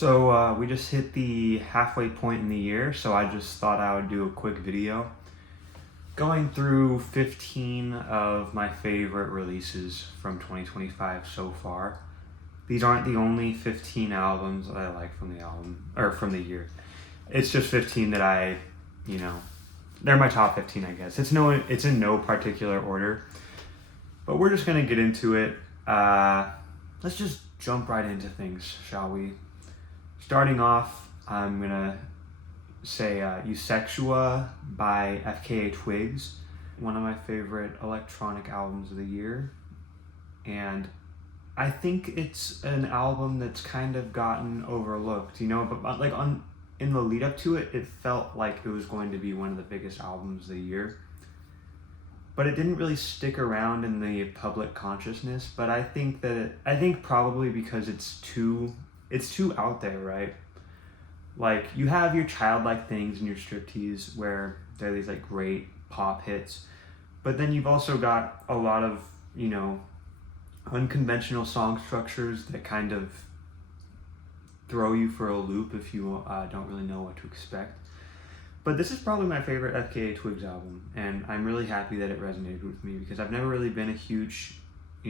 We just hit the halfway point in the year, so I just thought I would do a quick video going through 15 of my favorite releases from 2025 so far. These aren't the only 15 albums that I like from the year. It's just 15 that they're my top 15, I guess. It's in no particular order, but we're just gonna get into it. Let's just jump right into things, shall we? Starting off, I'm gonna say Eusexua by FKA Twigs, one of my favorite electronic albums of the year. And I think it's an album that's kind of gotten overlooked, but in the lead up to it, it felt like it was going to be one of the biggest albums of the year. But it didn't really stick around in the public consciousness, but I think probably because it's too out there, right? Like, you have your childlike things and your striptease where they're these like great pop hits, but then you've also got a lot of unconventional song structures that kind of throw you for a loop if you don't really know what to expect. But this is probably my favorite FKA Twigs album, and I'm really happy that it resonated with me because I've never really been a huge,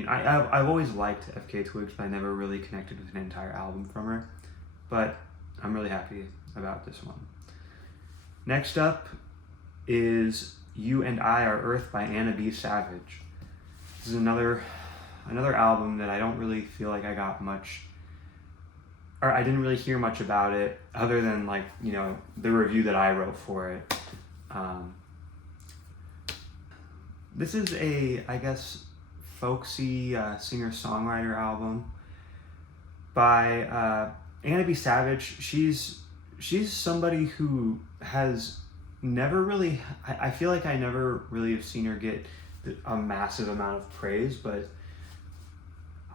I've always liked FKA Twigs, but I never really connected with an entire album from her. But I'm really happy about this one. Next up is You and I Are Earth by Anna B. Savage. This is another album that I don't really feel like I didn't really hear much about it other than the review that I wrote for it. This is I guess, folksy singer-songwriter album by Anna B. Savage. She's somebody who has never really, I feel like I never really have seen her get a massive amount of praise, but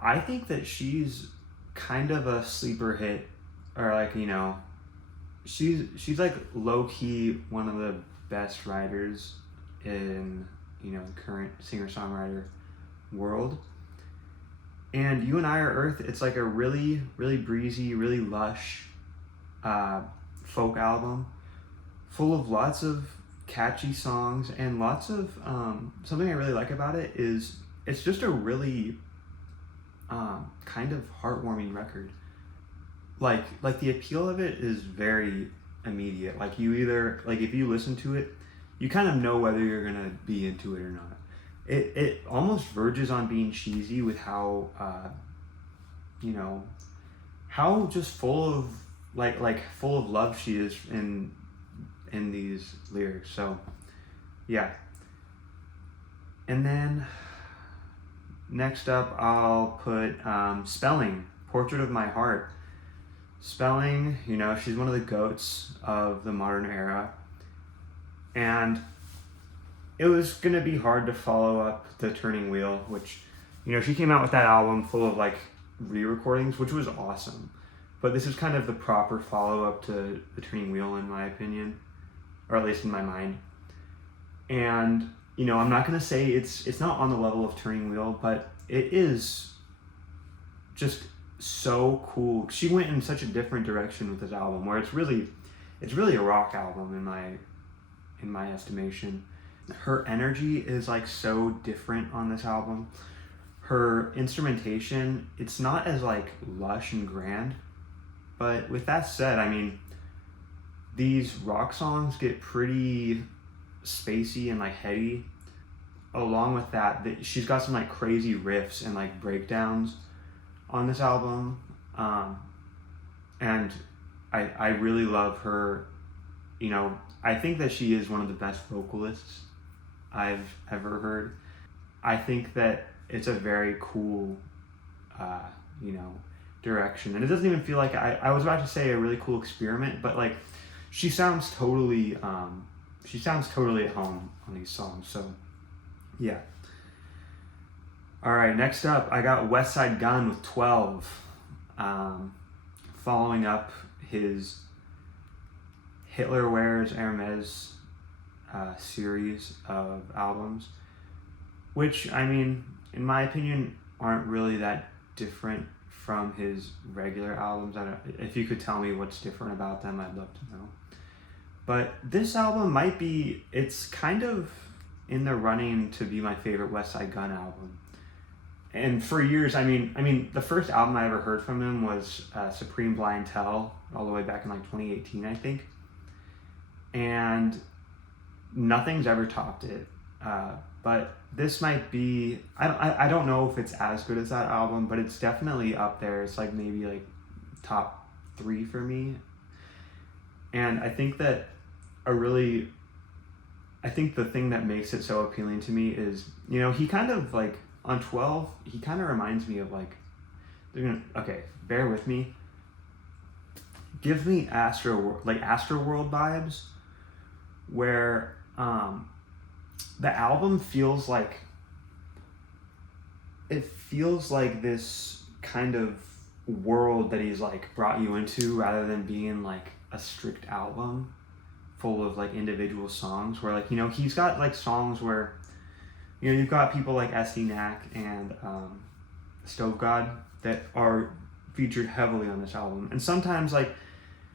I think that she's kind of a sleeper hit, or she's like low-key one of the best writers in the current singer-songwriter world. And You and I Are Earth, it's like a really, really breezy, really lush folk album full of lots of catchy songs and lots of something I really like about it is it's just a really kind of heartwarming record. Like the appeal of it is very immediate. Like, you either, if you listen to it, you kind of know whether you're gonna be into it or not. It almost verges on being cheesy with how how just full of full of love she is in these lyrics. So yeah. And then next up, I'll put Spelling, Portrait of My Heart. Spelling, she's one of the goats of the modern era. And it was going to be hard to follow up The Turning Wheel, which, she came out with that album full of re-recordings, which was awesome. But this is kind of the proper follow-up to The Turning Wheel, in my opinion, or at least in my mind. And I'm not going to say it's not on the level of Turning Wheel, but it is just so cool. She went in such a different direction with this album, where it's really a rock album in my estimation. Her energy is so different on this album. Her instrumentation, it's not as lush and grand. But with that said, these rock songs get pretty spacey and heady. Along with that, she's got some crazy riffs and breakdowns on this album, and I really love her. I think that she is one of the best vocalists I've ever heard. I think that it's a very cool direction, and it doesn't even feel like I was about to say a really cool experiment, but she sounds totally at home on these songs. So yeah. Alright, next up, I got West Side Gun with 12, following up his Hitler Wears Hermes series of albums, which, in my opinion, aren't really that different from his regular albums. If you could tell me what's different about them, I'd love to know. But this album might be, it's kind of in the running to be my favorite West Side Gun album. And for years, I mean, the first album I ever heard from him was Supreme Blind Tell, all the way back in like 2018, I think. And nothing's ever topped it. But this might be, I don't know if it's as good as that album, but it's definitely up there. It's like maybe like top 3 for me. And I think that I think the thing that makes it so appealing to me is, you know, he kind of like, on 12, he kind of reminds me of like, okay, bear with me. Gives me Astroworld vibes, where the album feels like this kind of world that he's like brought you into, rather than being like a strict album full of like individual songs, where like, you know, he's got like songs where, you know, you've got people like S.E. Knack and Stove God that are featured heavily on this album. And sometimes like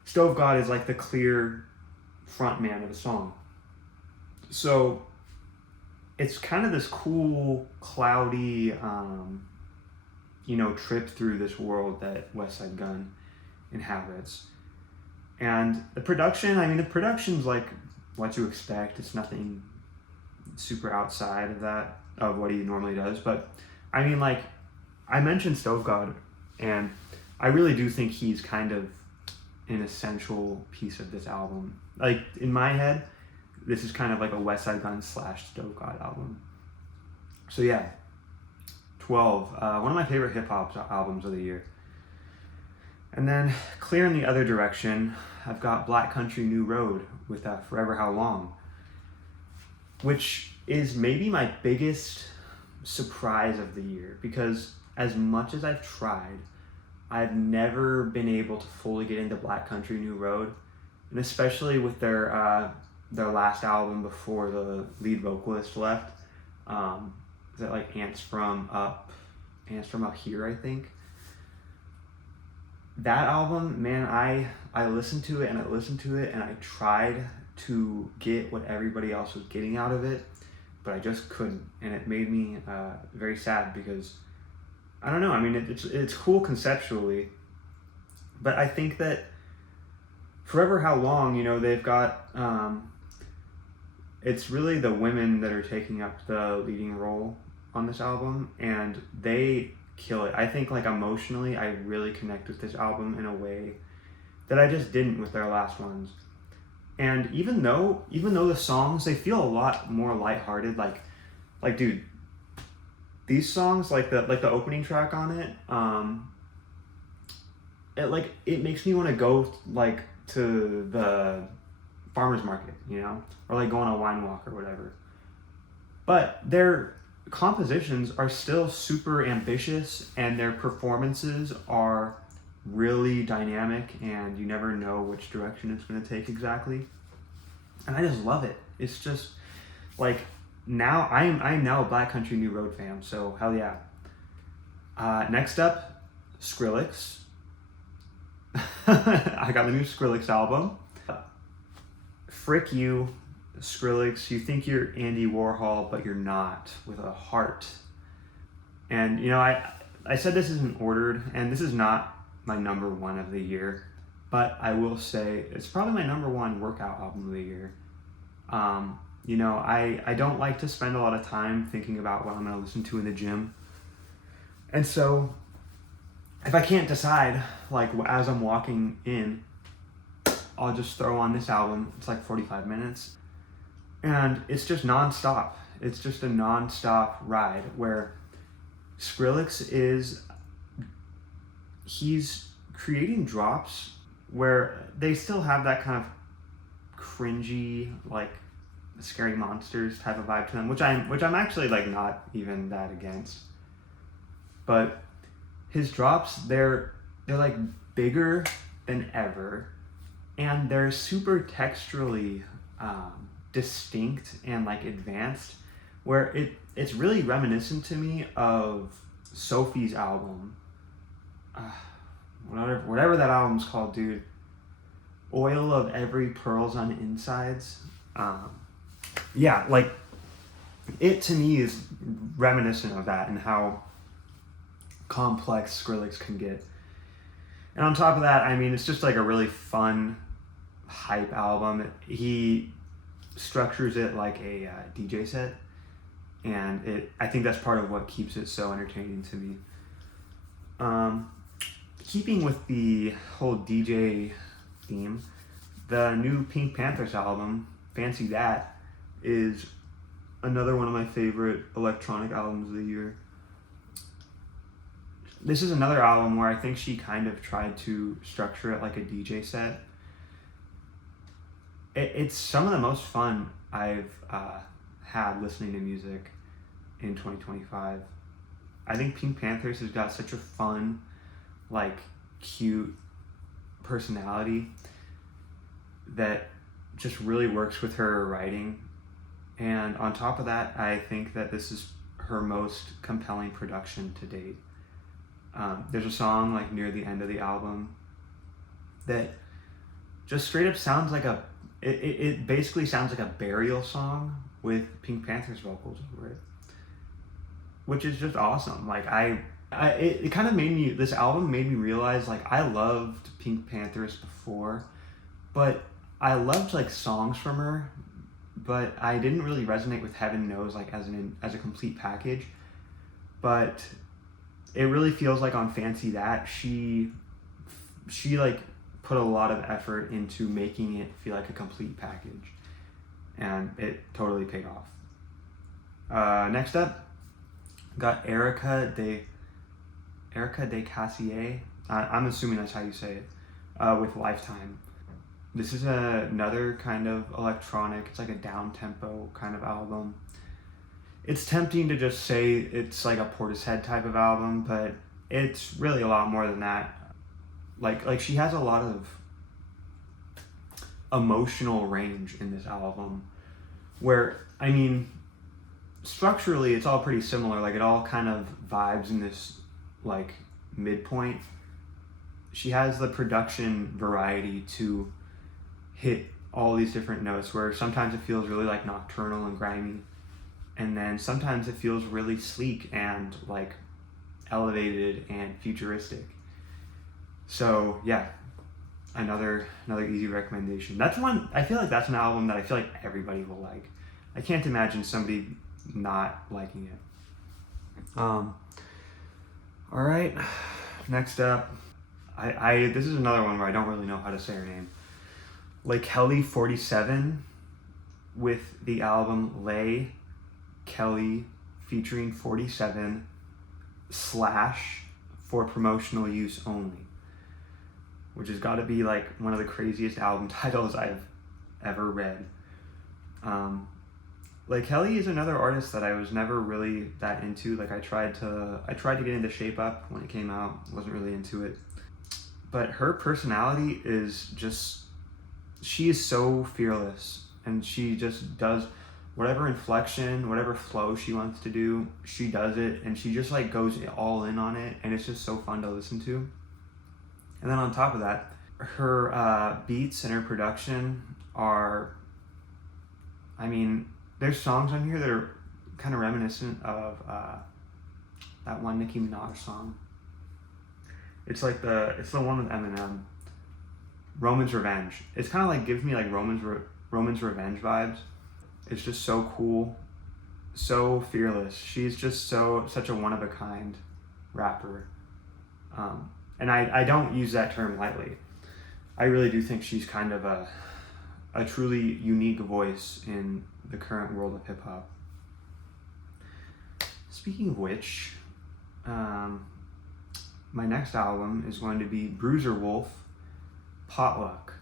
Stove God is like the clear front man of a song. So it's kind of this cool, cloudy, you know, trip through this world that West Side Gun inhabits. And the production's like what you expect. It's nothing super outside of that, of what he normally does. But I mean, like, I mentioned Stove God, and I really do think he's kind of an essential piece of this album. Like, in my head, this is kind of like a West Side Gun / Stove God album. So yeah, 12, one of my favorite hip-hop albums of the year. And then, clear in the other direction, I've got Black Country New Road with Forever How Long, which is maybe my biggest surprise of the year, because as much as I've tried, I've never been able to fully get into Black Country New Road, and especially with their last album before the lead vocalist left. Is that like Ants from Up Here, I think. That album, man, I listened to it and I tried to get what everybody else was getting out of it, but I just couldn't, and it made me very sad, because I don't know, I mean, it's cool conceptually, but I think that Forever How Long, you know, they've got it's really the women that are taking up the leading role on this album, and they kill it. I think, like, emotionally, I really connect with this album in a way that I just didn't with their last ones. And even though the songs, they feel a lot more lighthearted, like dude, these songs, like the opening track on it, it makes me want to go like to the farmer's market, you know, or like go on a wine walk or whatever. But their compositions are still super ambitious, and their performances are really dynamic, and you never know which direction it's going to take exactly. And I just love it. It's just like, now I'm now a Black Country New Road fan, so hell yeah. Next up, Skrillex. I got the new Skrillex album. Frick you, Skrillex. You think you're Andy Warhol, but you're not, with a heart. And, you know, I said this isn't ordered, and this is not my number one of the year, but I will say it's probably my number one workout album of the year. You know, I don't like to spend a lot of time thinking about what I'm going to listen to in the gym. And so if I can't decide, like, as I'm walking in, I'll just throw on this album. It's like 45 minutes. And it's just nonstop. It's just a nonstop ride, where Skrillex he's creating drops where they still have that kind of cringy, like, Scary Monsters type of vibe to them, which I'm actually, like, not even that against. But his drops, they're like bigger than ever, and they're super texturally distinct and like advanced, where it's really reminiscent to me of Sophie's album, whatever that album's called, dude. Oil of Every Pearls on Insides. Yeah, like, it to me is reminiscent of that and how complex Skrillex can get. And on top of that, I mean, it's just like a really fun, hype album. He structures it like a DJ set, and I think that's part of what keeps it so entertaining to me. Keeping with the whole DJ theme, the new Pink Panthers album, Fancy That, is another one of my favorite electronic albums of the year. This is another album where I think she kind of tried to structure it like a DJ set. It's some of the most fun I've had listening to music in 2025. I think Pink Panthers has got such a fun, like, cute personality that just really works with her writing. And on top of that, I think that this is her most compelling production to date. There's a song like near the end of the album that just straight up sounds like it basically sounds like a burial song with Pink Panthers vocals over it, which is just awesome. Like it kind of this album made me realize, like, I loved Pink Panthers before, but I loved like songs from her, but I didn't really resonate with Heaven Knows like as a complete package. But it really feels like on Fancy That she like put a lot of effort into making it feel like a complete package, and it totally paid off. Next up, got Erica de Cassier. I'm assuming that's how you say it. With Lifetime. This is another kind of electronic, it's like a down-tempo kind of album. It's tempting to just say it's like a Portishead type of album, but it's really a lot more than that. Like she has a lot of emotional range in this album, where, I mean, structurally it's all pretty similar. Like, it all kind of vibes in this like midpoint. She has the production variety to hit all these different notes, where sometimes it feels really like nocturnal and grimy, and then sometimes it feels really sleek and like elevated and futuristic. So yeah, another easy recommendation. That's one, I feel like that's an album that I feel like everybody will like. I can't imagine somebody not liking it. All right, next up, this is another one where I don't really know how to say her name. Kelly 47 with the album Lay Kelly featuring 47 / for promotional use only, which has got to be like one of the craziest album titles I've ever read. Kelly is another artist that I was never really that into. Like, I tried to get into Shape Up when it came out, wasn't really into it. But her personality is just, she is so fearless, and she just does whatever inflection, whatever flow she wants to do, she does it, and she just like goes all in on it, and it's just so fun to listen to. And then on top of that, her beats and her production are, I mean, there's songs on here that are kind of reminiscent of that one Nicki Minaj song. It's the one with Eminem, Roman's Revenge. It's kind of like, gives me like Roman's Revenge vibes. It's just so cool, so fearless. She's just such a one-of-a-kind rapper. And I don't use that term lightly. I really do think she's kind of a truly unique voice in the current world of hip-hop. Speaking of which, my next album is going to be Bruiser Wolf, Potluck.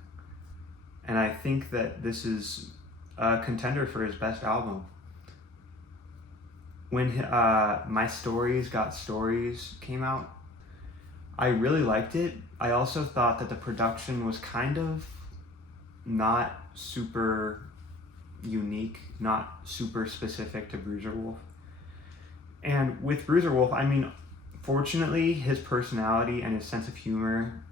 And I think that this is a contender for his best album. When My Stories Got Stories came out, I really liked it. I also thought that the production was kind of not super unique, not super specific to Bruiser Wolf. And with Bruiser Wolf, I mean, Fortunately, his personality and his sense of humor,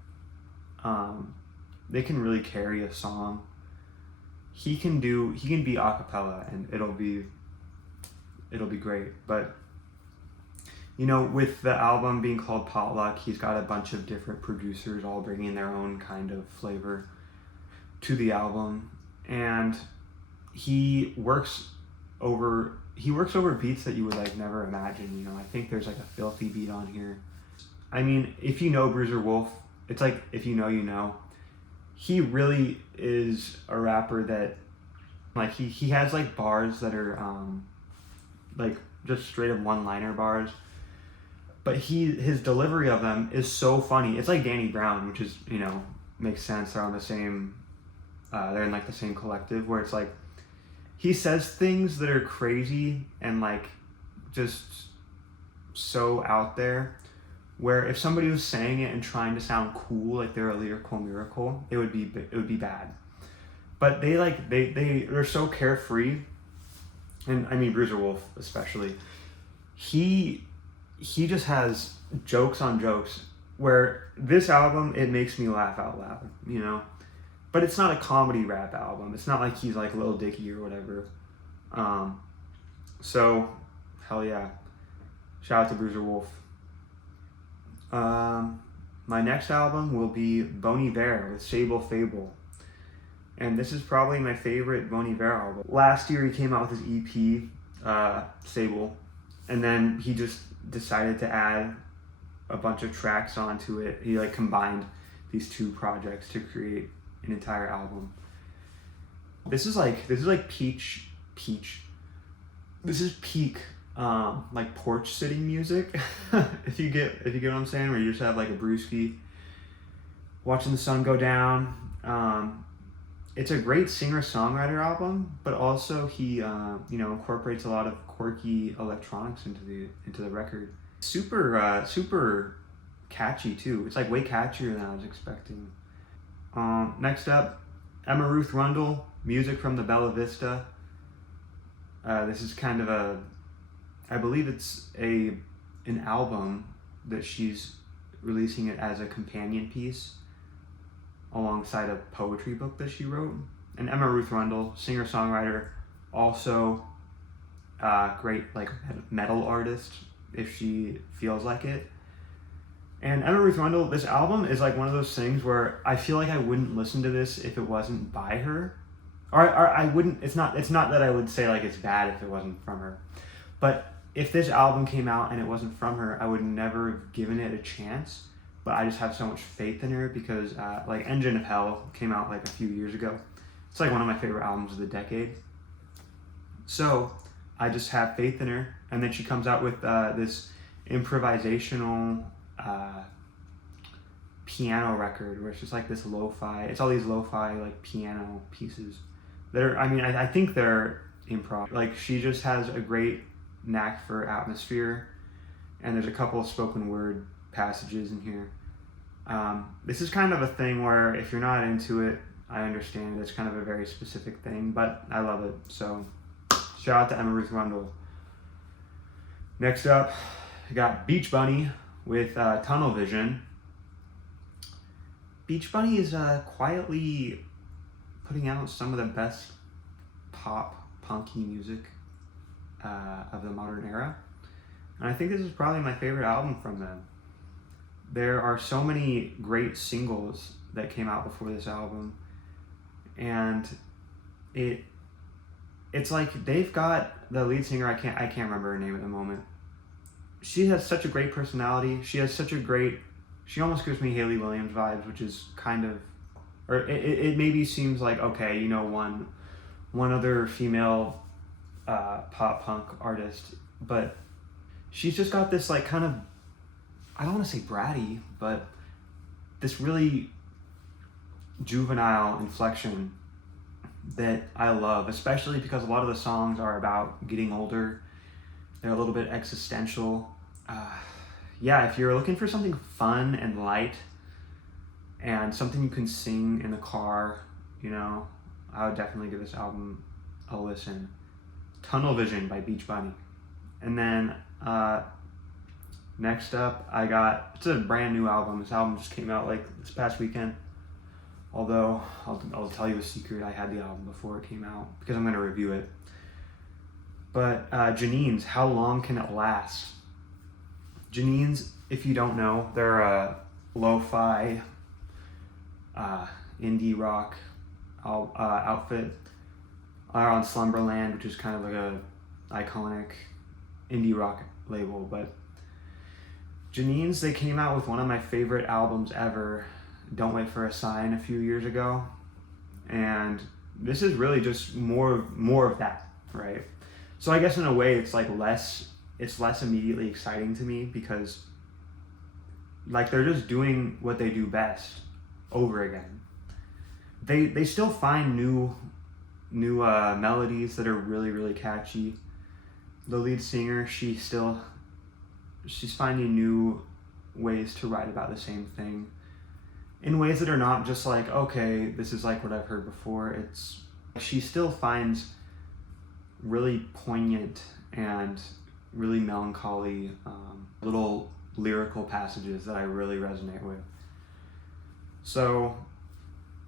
they can really carry a song. He can be a cappella, and it'll be great. But you know, with the album being called Potluck, he's got a bunch of different producers all bringing their own kind of flavor to the album, and he works over beats that you would like never imagine. You know, I think there's like a filthy beat on here. I mean, if you know Bruiser Wolf, it's like if you know, you know. He really is a rapper that, like, he has like bars that are like just straight up one-liner bars, but his delivery of them is so funny. It's like Danny Brown, which is, you know, makes sense. They're on the same they're in like the same collective, where it's like he says things that are crazy and like just so out there, where if somebody was saying it and trying to sound cool, like they're a lyrical miracle, it would be bad. But they're so carefree, and I mean Bruiser Wolf especially. He just has jokes on jokes, where this album, it makes me laugh out loud, you know. But it's not a comedy rap album. It's not like he's like Lil Dicky or whatever. So hell yeah, shout out to Bruiser Wolf. My next album will be Bon Iver with Sable Fable. And this is probably my favorite Bon Iver album. Last year he came out with his EP, Sable. And then he just decided to add a bunch of tracks onto it. He like combined these two projects to create an entire album. This is like peak like porch sitting music. if you get what I'm saying, where you just have like a brewski watching the sun go down. It's a great singer-songwriter album, but also he you know, incorporates a lot of quirky electronics into the record. Super catchy too. It's like way catchier than I was expecting. Next up, Emma Ruth Rundle, Music from the Bella Vista. This is kind of I believe it's an album that she's releasing it as a companion piece alongside a poetry book that she wrote. And Emma Ruth Rundle, singer-songwriter, also great like metal artist if she feels like it. And Emma Ruth Rundle, this album is like one of those things where I feel like I wouldn't listen to this if it wasn't by her. Or I wouldn't, it's not that I would say like it's bad if it wasn't from her. But if this album came out and it wasn't from her, I would never have given it a chance. But I just have so much faith in her because like Engine of Hell came out like a few years ago. It's like one of my favorite albums of the decade. So I just have faith in her. And then she comes out with this improvisational piano record where it's just like this lo-fi. It's all these lo-fi like piano pieces that are, I mean, I think they're improv. Like she just has a great knack for atmosphere, and there's a couple of spoken word passages in here. This is kind of a thing where if you're not into it, I understand it's kind of a very specific thing, but I love it. So shout out to Emma Ruth Rundle. Next up, I got Beach Bunny with Tunnel Vision. Beach Bunny is quietly putting out some of the best pop punky music of the modern era. And I think this is probably my favorite album from them. There are so many great singles that came out before this album. And it's like they've got the lead singer, I can't remember her name at the moment. She has such a great personality. She almost gives me Hayley Williams vibes, which is kind of, or it maybe seems like, okay, you know, one other female pop punk artist, but she's just got this like kind of, I don't want to say bratty, but this really juvenile inflection that I love, especially because a lot of the songs are about getting older. They're a little bit existential. Yeah, if you're looking for something fun and light and something you can sing in the car, you know, I would definitely give this album a listen. Tunnel Vision by Beach Bunny. And then Next up, it's a brand new album. This album just came out like this past weekend. Although, I'll tell you a secret, I had the album before it came out because I'm going to review it. But Janine's How Long Can It Last? Janine's, if you don't know, they're a lo-fi indie rock outfit. Are on Slumberland, which is kind of like a iconic indie rock label. But Janine's, they came out with one of my favorite albums ever, Don't Wait for a Sign, a few years ago. And this is really just more of that, right? So I guess in a way it's like less immediately exciting to me because like they're just doing what they do best over again. They still find new melodies that are really, really catchy. The lead singer, she's finding new ways to write about the same thing in ways that are not just like, okay, this is like what I've heard before. She still finds really poignant and really melancholy little lyrical passages that I really resonate with. So,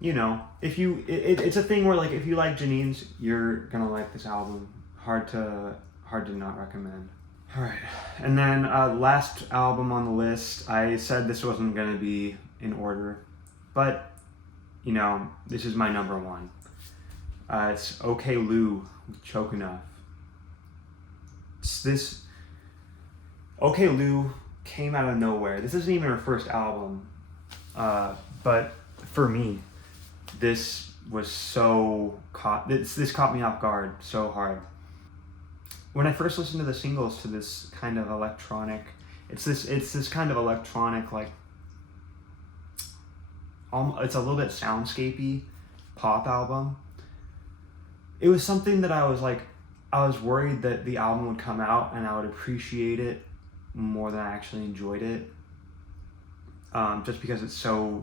you know, it's a thing where like if you like Janine's, you're gonna like this album. Hard to not recommend. All right, and then last album on the list. I said this wasn't gonna be in order, but you know, this is my number one. It's OK Lou with Choke Enough. This OK Lou came out of nowhere. This isn't even her first album, but for me, this caught me off guard so hard. When I first listened to the singles to this kind of electronic, it's this kind of electronic, like it's a little bit soundscapey pop album. It was something that I was worried that the album would come out and I would appreciate it more than I actually enjoyed it. Just because it's so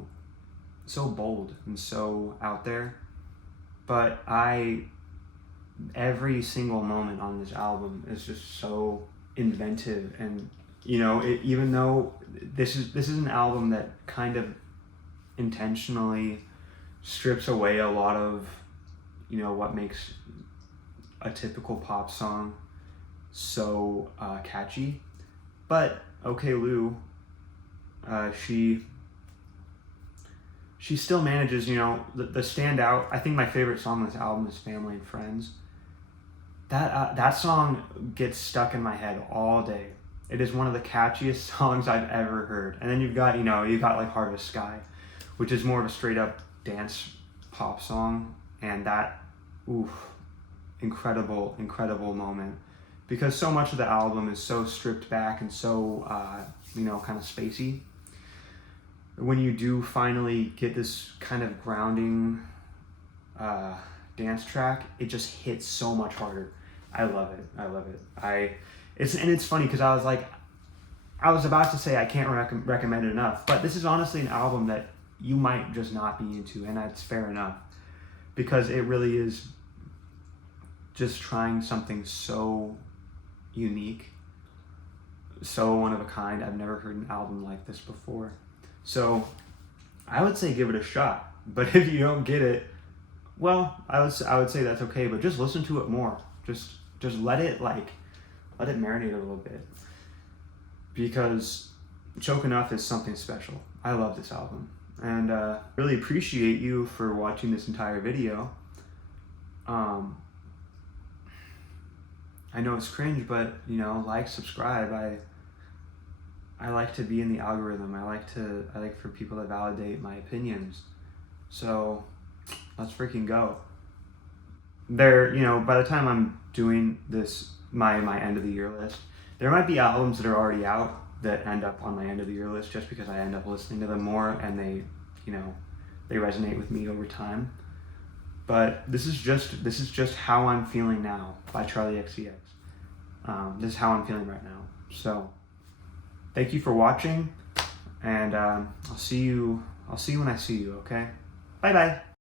bold and so out there. But every single moment on this album is just so inventive, and you know, even though this is an album that kind of intentionally strips away a lot of, you know, what makes a typical pop song so catchy. But OK Lou, she still manages, you know, the standout. I think my favorite song on this album is Family and Friends. That song gets stuck in my head all day. It is one of the catchiest songs I've ever heard. And then you've got like Harvest Sky, which is more of a straight up dance pop song. And that, incredible moment. Because so much of the album is so stripped back and so, kind of spacey. When you do finally get this kind of grounding dance track, it just hits so much harder. I love it. It's funny because I was about to say I can't recommend it enough, but this is honestly an album that you might just not be into, and that's fair enough, because it really is just trying something so unique, so one of a kind. I've never heard an album like this before. So I would say give it a shot, but if you don't get it, well, I would say that's okay, but just listen to it more. Just let it marinate a little bit, because Choke Enough is something special. I love this album, and really appreciate you for watching this entire video. I know it's cringe, but you know, like, subscribe. I like to be in the algorithm. I like for people to validate my opinions. So let's freaking go. By the time I'm doing this, my end of the year list, there might be albums that are already out that end up on my end of the year list just because I end up listening to them more and they resonate with me over time. But this is just How I'm Feeling Now by Charlie XCX. This is how I'm feeling right now. So thank you for watching, and I'll see you when I see you, okay? Bye-bye.